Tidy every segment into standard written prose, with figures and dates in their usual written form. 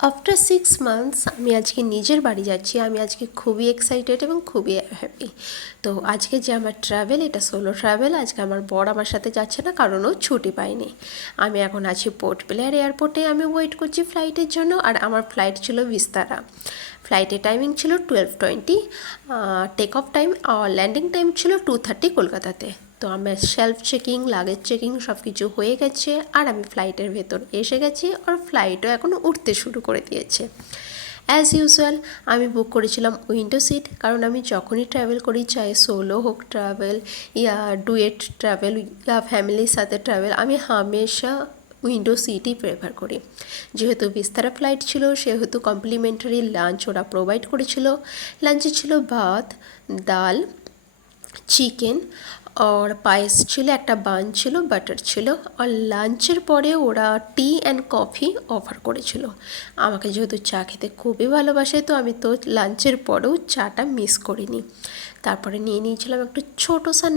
After 6 months আমি আজকে নিজের বাড়ি যাচ্ছি। আমি আজকে খুবই এক্সাইটেড এবং খুবই হ্যাপি। তো আজকে যে আমার ট্রাভেল, এটা সোলো ট্রাভেল। আজকে আমার বর আমার সাথে যাচ্ছে না, কারণ ও ছুটি পায়নি। আমি এখন আছি পোর্ট ব্লেয়ার এয়ারপোর্টে। আমি ওয়েট করছি ফ্লাইটের জন্য। আর আমার ফ্লাইট ছিল বিস্তারা। ফ্লাইটের টাইমিং ছিল 12:20। টেক অফ টাইম আর ল্যান্ডিং টাইম ছিল 2:30 কলকাতাতে। তো আমার সেলফ চেকিং, লাগেজ চেকিং সব কিছু হয়ে গেছে। আর আমি ফ্লাইটের ভেতর এসে গেছি। আর ফ্লাইটও এখন উঠতে শুরু করে দিয়েছে। অ্যাজ ইউজুয়াল আমি বুক করেছিলাম উইন্ডো সিট, কারণ আমি যখনই ট্রাভেল করি, চাই সোলো হোক ট্রাভেল ইয়া ডুয়েট ট্রাভেল ইয়া ফ্যামিলির সাথে ট্রাভেল, আমি হামেশা উইন্ডো সিটই প্রেফার করি। যেহেতু বিস্তারা ফ্লাইট ছিল, সেহেতু কমপ্লিমেন্টারি লাঞ্চ ওরা প্রোভাইড করেছিল। লাঞ্চে ছিল ভাত, ডাল, চিকেন আর পায়েস ছিল, একটা বান ছিল, বাটার ছিল। আর লাঞ্চের পরে ওরা টি অ্যান্ড কফি অফার করেছিল। আমাকে যেহেতু চা খেতে খুবই ভালোবাসে, তো আমি তো লাঞ্চের পরেও চাটা মিস করিনি। তারপরে নিয়ে নিয়েছিলাম একটু ছোটো সা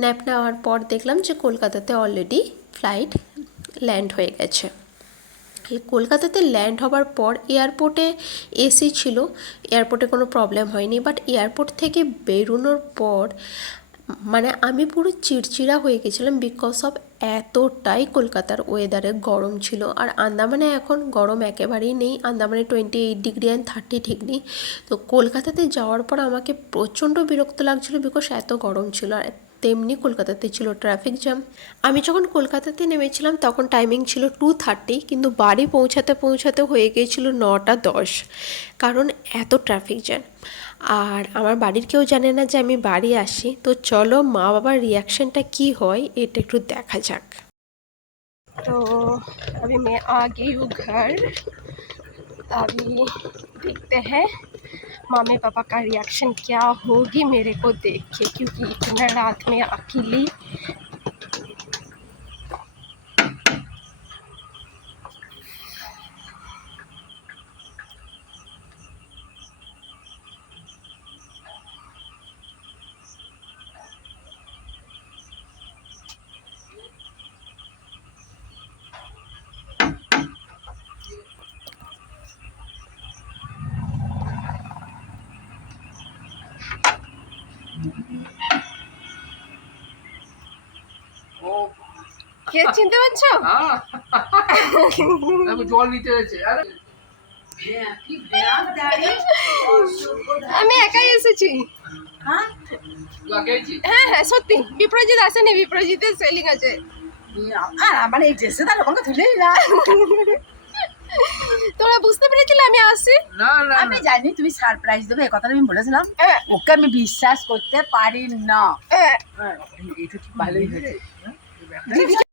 ন্যাপ নেওয়ার পর দেখলাম যে কলকাতাতে অলরেডি ফ্লাইট ল্যান্ড হয়ে গেছে। এই কলকাতাতে ল্যান্ড হবার পর এয়ারপোর্টে এসি ছিল, এয়ারপোর্টে কোনো প্রবলেম হয়নি। বাট এয়ারপোর্ট থেকে বেরোনোর পর মানে আমি পুরো চিড়চিড়া হয়ে গেছিলাম, বিকজ অফ এতটাই কলকাতার ওয়েদারে গরম ছিল। আর আন্দামানে এখন গরম একেবারেই নেই। আন্দামানে 28 ডিগ্রি অ্যান্ড 30 ডিগ্রি। তো কলকাতাতে যাওয়ার পর আমাকে প্রচণ্ড বিরক্ত লাগছিলো, বিকজ এত গরম ছিল। আর তেমনি কলকাতাতে ছিল ট্রাফিক জ্যাম। আমি যখন কলকাতাতে নেমেছিলাম তখন টাইমিং ছিল 2:30, কিন্তু বাড়ি পৌঁছাতে পৌঁছাতে হয়ে গিয়েছিল 9:10, কারণ এত ট্রাফিক জ্যাম। আর আমার বাড়ির কেউ জানে না যে আমি বাড়ি আসি। তো চলো মা বাবার রিয়াকশানটা কি হয় এটা একটু দেখা যাক। तो अभी मैं आ गई हूँ घर। अभी देखते हैं मम्मी पापा का रिएक्शन क्या होगी मेरे को देख के, क्योंकि इतना रात में अकेली। কে চিনতে পারছো? জল নিতে হয়েছে। আমি একাই এসেছি। হ্যাঁ হ্যাঁ সত্যি, বিপ্রজিৎ আসেনি, বিপ্রজিতের সেলিং আছে। মানে এই ড্রেসে তার ওখানে তুলেই না। তোরা বুঝতে পেরেছিলে আমি আসছি? না না আমি জানি তুমি সারপ্রাইজ দেবে, এই কথাটা আমি বলেছিলাম। ওকে আমি বিশ্বাস করতে পারি না। এটা ঠিক ভালোই হয়েছে।